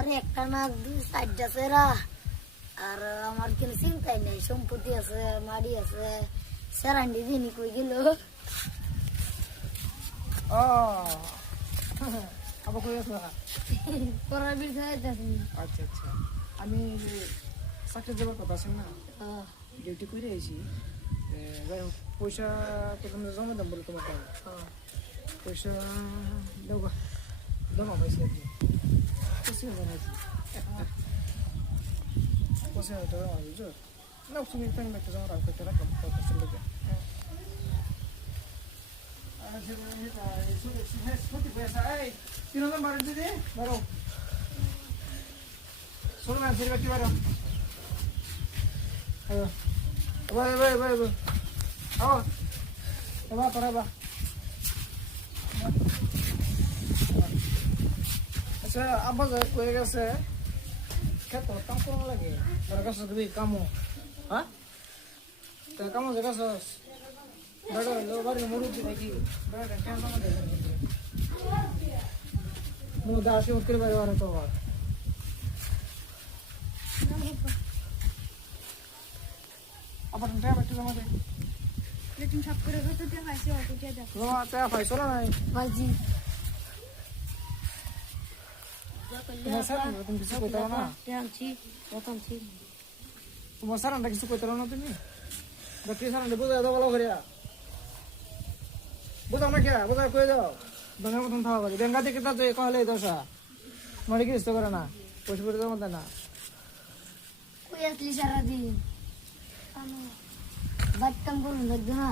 আর একটা না দুই চারটা সেরা আর আমার কোনো চিন্তাই নেই, সম্পত্তি আছে, মাড়ি আছে, সেরান্ডি দিনই কই গেল। আবার কই আছো? পড়ার বিষয় যাইতেছি। আচ্ছা আচ্ছা, আমি চাকরি যাবার কথা আছে না, ডিউটি করে আইছি। যাই হোক, পয়সা তো তুমি জমা দাম বলে তোমার পয়সা দেবো জমা পাইছি আর কি 25,000 আছে। 25,000 টাকা জমা বুঝছো না? তুমি পেন একটা জমা রাখো, একটা রাখো পয়সার লেগে। তিন বারো দিদি বারো শোনো না, ফিরবে কি বারো আচ্ছা, আব্বা কয়ে গেছে খেত কাম করো লাগে, তোর কাছে তুমি কামো, হ্যাঁ কামো যে কাছে বাড়ি মরুদ্দি নাকি দাসি উঠকে বাড়ি বাড়ে তোমার আবার জমা দে লেকিন সব করে তো দিয়ে পাইছি, অত দিয়ে দাও জমা টাকা পাইছো না নাই? বাজি তুমি কিছু করতে পারো না? আনছি কত আনছি তোমার সারানটা কিছু করতে পারো না তুমি? কি সারানটা বোঝা দাও ভালো করে, বোঝাও না কে বোঝা কয়ে দাও। ব্যাঙ্গার মতন থাকা করে ব্যাঙ্গা থেকে তা কহলে দশা মানে কি ইস্ত করে না, পয়সা করে দেওয়ার মধ্যে না। কই আসলি সারাদিন? বাটকাম করুন লাগতো না,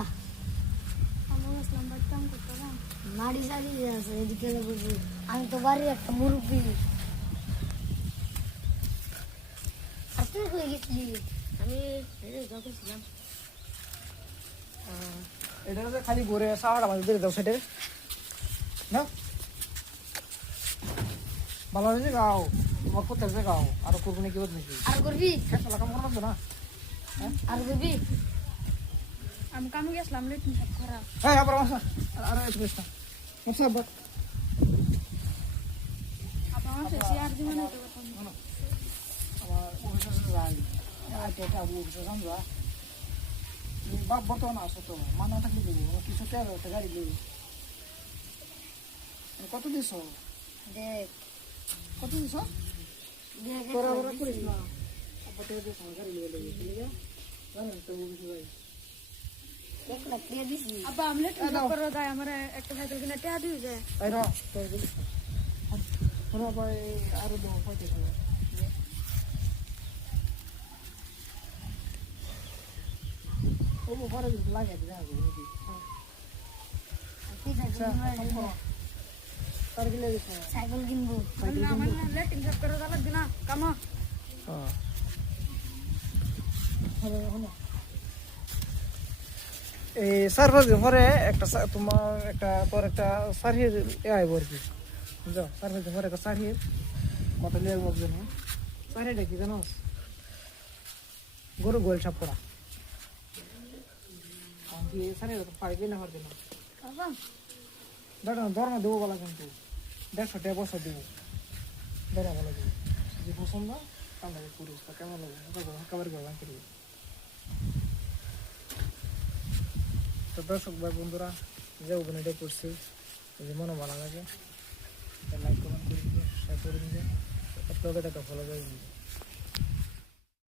মাড়ি চালিয়ে আছে এদিকে বুঝি। আমি তো বাড়ির একটা মুরব্বী। আর তুই কই গেছিলি? আমি ছিলাম। এটা যে খালি ঘুরে সাহারা মাঝে দিয়ে দাও সেটে না, ভালো হয়েছে গাও, তোমার কোথায় গাও আর করবো নাকি বোধ নাকি আর করবি? খেলা কাম করা লাগবে না? আর করবি? আমি কামে গেছিলাম, লেটিন সব খারাপ। হ্যাঁ আবার আসা আর একটু বেশ না আচ্ছা আবার আমার শেষে আর জীবনে আমার অফিসে যাই এটা অফিসে যাবা বাপ বর্তমানে আসো তো মানা থাকলে দেবো কিছু তেরো গাড়ি দেবো। কত দিস? দেখ কত দিস? দেখ তোরা ওরা করিস না, আবার তোর দিস গাড়ি নিয়ে লেগে চলে যা জানেন তো অফিসে যাই। 1 লাখ দিয়ে দিছি। আব্বা আমি লেটিন সব করে দেয়, আমার একটা সাইকেল কিনে টাকা দিয়ে যায়। এই রা তোর দিস ওরা ভাই আরো দেবো 35,000। ও পরে লাগে দেখো নাকি তার কি লেগেছে? সাইকেল কিনবো। সাইকেল আমার লেটিন সব করে দেওয়া লাগবে না, কামা। এই সার্ভার পরে একটা তোমার একটা তোর একটা শাড়ির আইব আর কি বুঝছো, সার্ভার পরে একটা শাড়ির কত লিয়ে বলছো না, শাড়িটা কি জানো? গরু গোল সাপ করা শাড়ি পাই কিনে হওয়ার জন্য দাঁড়া ধর্ম দেবো বলা, কিন্তু 150 টাকা বছর দেবো ধরা বলা দেবো যে পছন্দ কামড়ে পুরুষ কেমন লাগবে খাবার গরম করবো। তো দর্শক ভাই বন্ধুরা, যে অভিনয়টা করছি যদি মনে ভালো লাগে লাইক কমেন্ট করে দিবে, শেয়ার করে দিবে, একটা ফলো করে দিবে।